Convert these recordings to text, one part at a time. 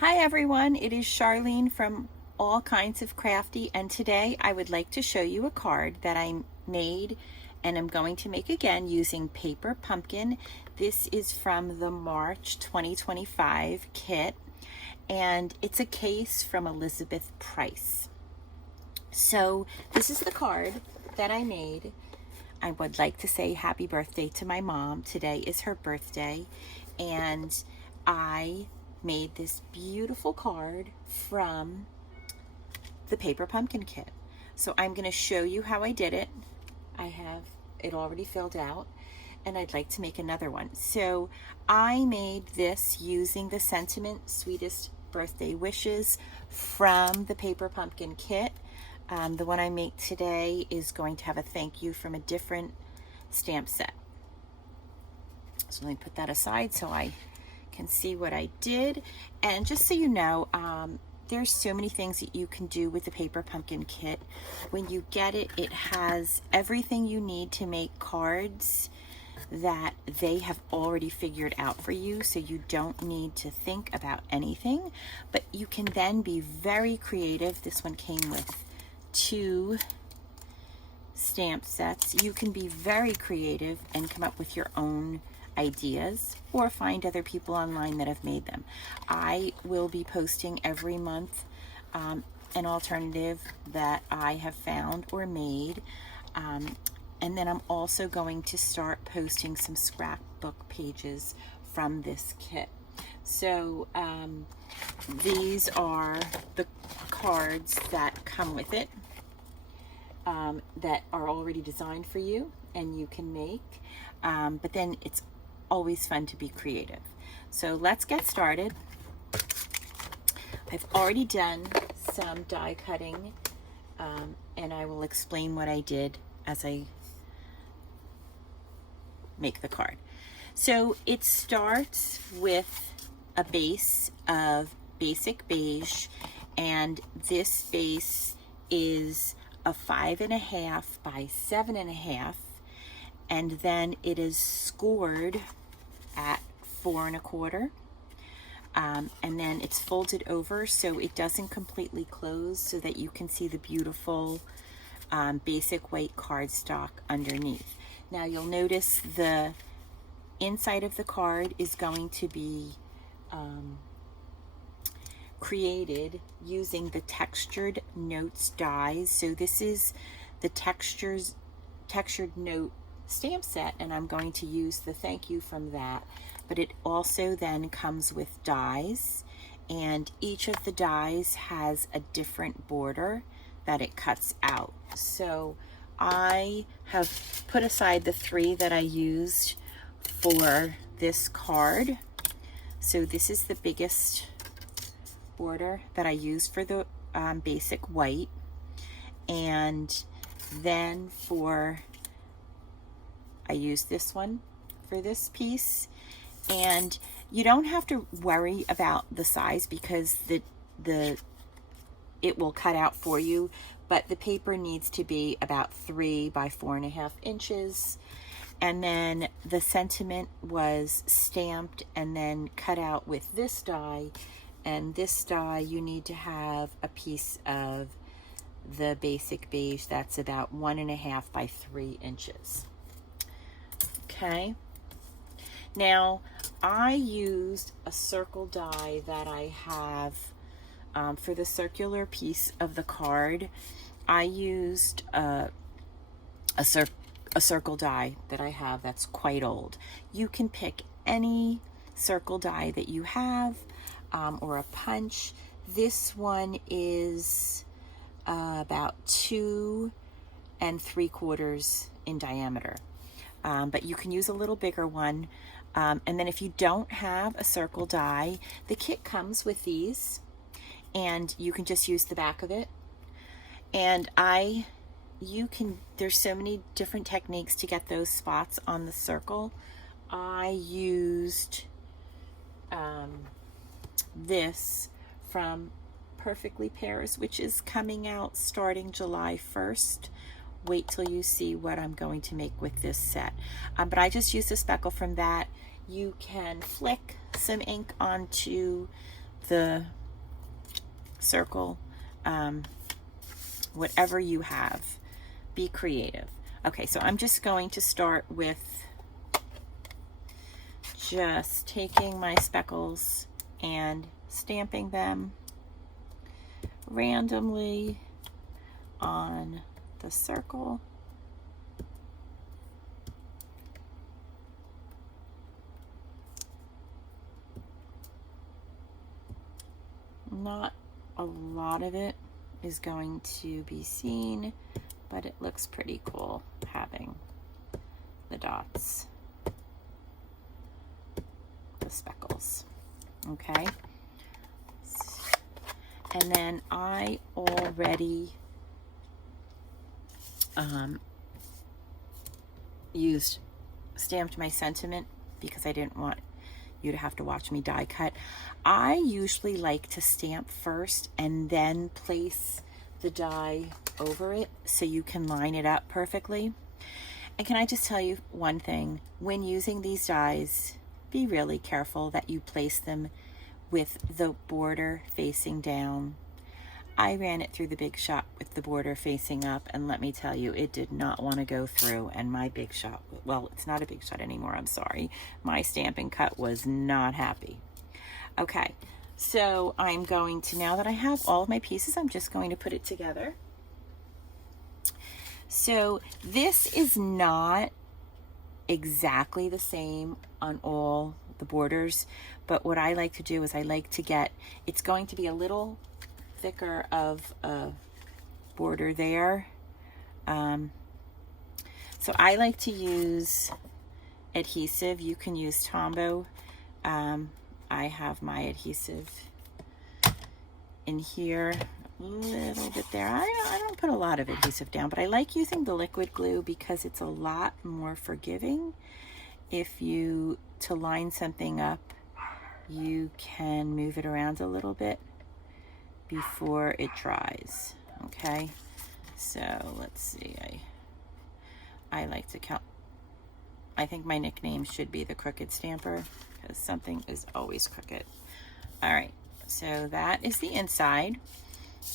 Hi everyone, it is Charlene from All Kinds of Crafty, and today I would like to show you a card that I made and I'm going to make again using paper pumpkin. This is from the March 2025 kit, and it's a case from Elizabeth Price. So this is the card that I made. I would like to say happy birthday to my mom. Today is her birthday, and I made this beautiful card from the paper pumpkin kit. So I'm going to show you how I did it. I have it already filled out, and I'd like to make another one. So I made this using the Sentiment Sweetest Birthday Wishes from the paper pumpkin kit. The one I make today is going to have a thank you from a different stamp set. So let me put that aside so I can see what I did. And just so you know, there's so many things that you can do with the paper pumpkin kit. When you get it, it has everything you need to make cards that they have already figured out for you, so you don't need to think about anything, but you can then be very creative. This one came with 2 stamp sets. You can be very creative and come up with your own ideas or find other people online that have made them. I will be posting every month an alternative that I have found or made, and then I'm also going to start posting some scrapbook pages from this kit. So these are the cards that come with it, that are already designed for you and you can make, but then it's always fun to be creative. So let's get started. I've already done some die cutting, and I will explain what I did as I make the card. So it starts with a base of basic beige, and this base is a 5.5 by 7.5, and then it is scored at 4.25, and then it's folded over so it doesn't completely close, so that you can see the beautiful basic white cardstock underneath. Now you'll notice the inside of the card is going to be created using the Textured Notes dies. So this is the Textured Note stamp set, and I'm going to use the thank you from that. But it also then comes with dies, and each of the dies has a different border that it cuts out. So I have put aside the 3 that I used for this card. So this is the biggest border that I used for the basic white, and then I used this one for this piece. And you don't have to worry about the size because it will cut out for you, but the paper needs to be about 3 by 4.5 inches. And then the sentiment was stamped and then cut out with this die, and this die you need to have a piece of the basic beige that's about 1.5 by 3 inches. Okay, now I used a circle die that I have for the circular piece of the card. I used a circle die that I have that's quite old. You can pick any circle die that you have, or a punch. This one is about 2 3/4 in diameter, but you can use a little bigger one. And then if you don't have a circle die, the kit comes with these, and you can just use the back of it. And there's so many different techniques to get those spots on the circle. I used this from Perfectly Pairs, which is coming out starting July 1st. Wait till you see what I'm going to make with this set. But I just used a speckle from that. You can flick some ink onto the circle, whatever you have. Be creative. Okay, so I'm just going to start with just taking my speckles and stamping them randomly on the circle. Not a lot of it is going to be seen, but it looks pretty cool having the dots, the speckles. Okay, and then I already stamped my sentiment because I didn't want you to have to watch me die cut. I usually like to stamp first and then place the die over it so you can line it up perfectly. And can I just tell you one thing? When using these dies, be really careful that you place them with the border facing down. I ran it through the Big Shot with the border facing up, and let me tell you, it did not want to go through. And my Big Shot, well, it's not a Big Shot anymore, I'm sorry. My Stampin' Cut was not happy. Okay, so I'm going to, now that I have all of my pieces, I'm just going to put it together. So this is not exactly the same on all the borders, but what I like to do is I like to get, it's going to be a little thicker of a border there. So I like to use adhesive. You can use Tombow. I have my adhesive in here, a little bit there. I don't put a lot of adhesive down, but I like using the liquid glue because it's a lot more forgiving. If you, to line something up, you can move it around a little bit before it dries. Okay, so let's see, I like to count. I think my nickname should be the Crooked Stamper because something is always crooked. All right, so that is the inside,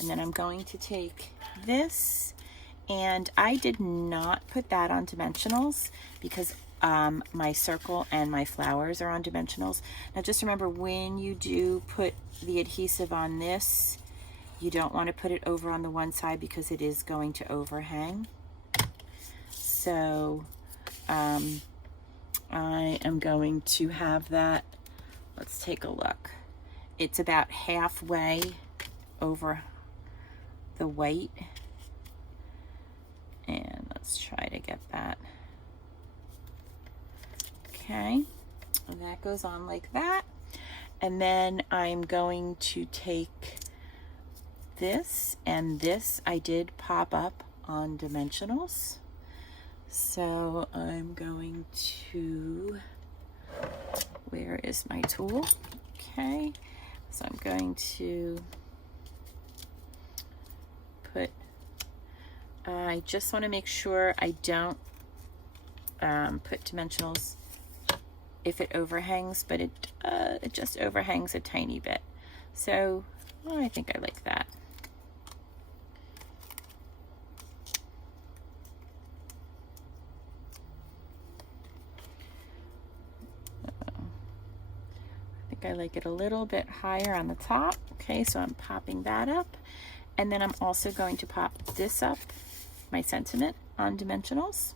and then I'm going to take this, and I did not put that on dimensionals because my circle and my flowers are on dimensionals. Now just remember, when you do put the adhesive on this, you don't want to put it over on the one side because it is going to overhang. So I am going to have that, let's take a look. It's about halfway over the white, and let's try to get that. Okay, and that goes on like that. And then I'm going to take this, and this I did pop up on dimensionals. So I'm going to, where is my tool? Okay, so I'm going to put, I just want to make sure I don't put dimensionals if it overhangs, but it just overhangs a tiny bit. So well, I think I like that. I like it a little bit higher on the top. Okay, so I'm popping that up, and then I'm also going to pop this up, my sentiment, on dimensionals.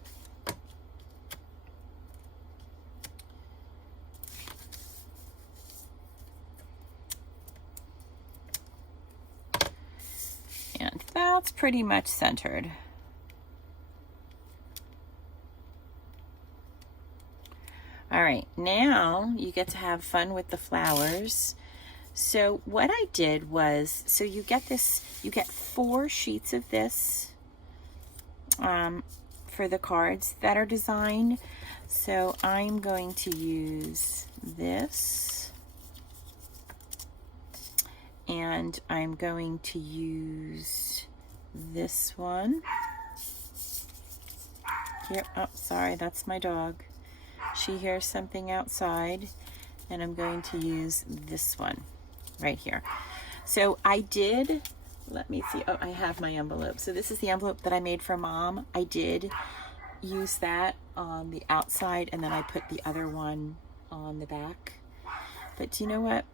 And that's pretty much centered. All right, now you get to have fun with the flowers. So what I did was, so you get this, you get 4 sheets of this for the cards that are designed. So I'm going to use this, and I'm going to use this one. Here, oh, sorry, that's my dog. She hears something outside, and I'm going to use this one. right here. So I did, let me see, oh, I have my envelope. So this is the envelope that I made for Mom. I did use that on the outside, and then I put the other one on the back. But do you know what?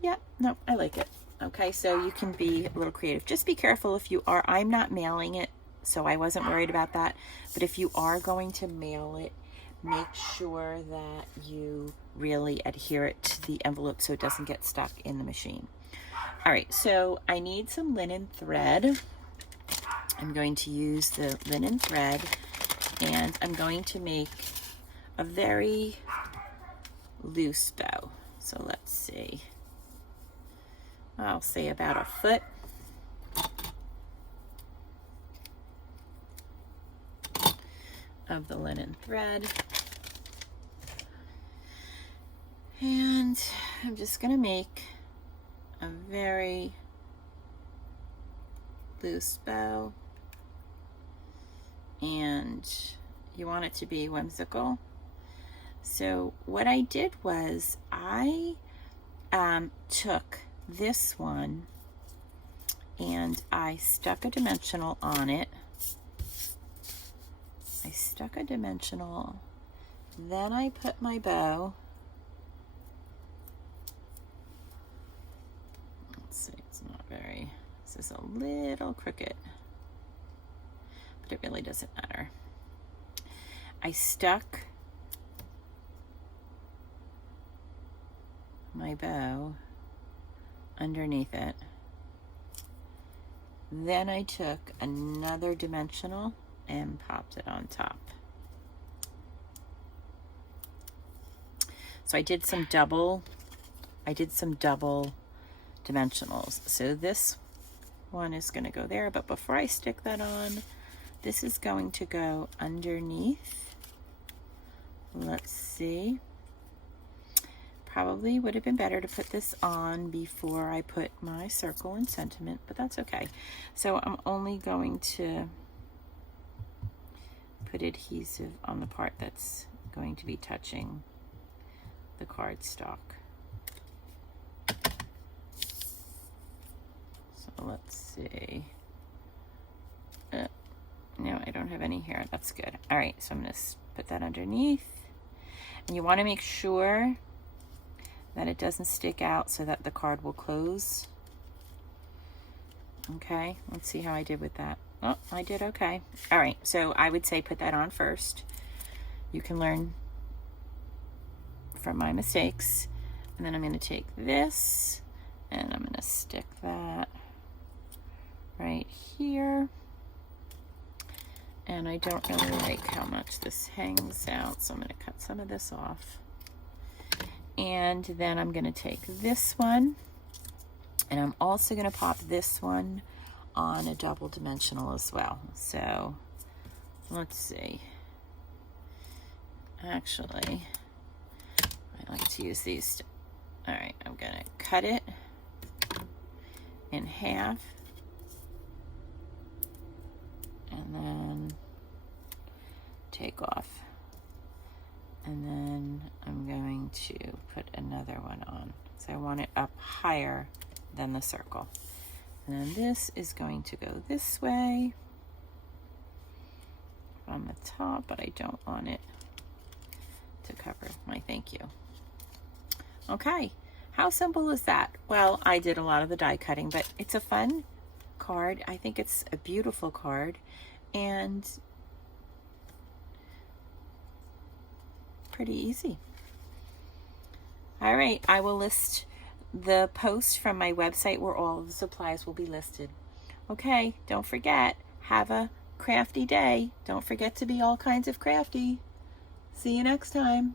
Yeah, no, I like it. Okay, so you can be a little creative. Just be careful if you are, I'm not mailing it, so I wasn't worried about that. But if you are going to mail it, make sure that you really adhere it to the envelope so it doesn't get stuck in the machine. All right, so I need some linen thread. I'm going to use the linen thread, and I'm going to make a very loose bow. So let's see. I'll say about a foot. Of the linen thread. And I'm just going to make a very loose bow. And you want it to be whimsical. So what I did was I took this one and I stuck a dimensional on it. I stuck a dimensional, then I put my bow. Let's see, it's not very, this is a little crooked, but it really doesn't matter. I stuck my bow underneath it. Then I took another dimensional and popped it on top. So I did some double dimensionals. So this one is going to go there, but before I stick that on, this is going to go underneath. Let's see. Probably would have been better to put this on before I put my circle and sentiment, but that's okay. So I'm only going to put adhesive on the part that's going to be touching the cardstock. So let's see. No, I don't have any here. That's good. All right, so I'm going to put that underneath. And you want to make sure that it doesn't stick out so that the card will close. Okay, let's see how I did with that. Oh, I did okay. All right, so I would say put that on first. You can learn from my mistakes. And then I'm going to take this and I'm going to stick that right here. And I don't really like how much this hangs out, so I'm going to cut some of this off. And then I'm going to take this one, and I'm also going to pop this one on a double dimensional as well. So let's see. Actually, I like to use these. All right, I'm going to cut it in half, and then take off. And then I'm going to put another one on. So I want it up higher than the circle. And then this is going to go this way on the top, but I don't want it to cover my thank you. Okay, how simple is that? Well, I did a lot of the die cutting, but it's a fun card. I think it's a beautiful card, and pretty easy. All right, I will list the post from my website where all of the supplies will be listed. Okay, don't forget, have a crafty day. Don't forget to be all kinds of crafty. See you next time.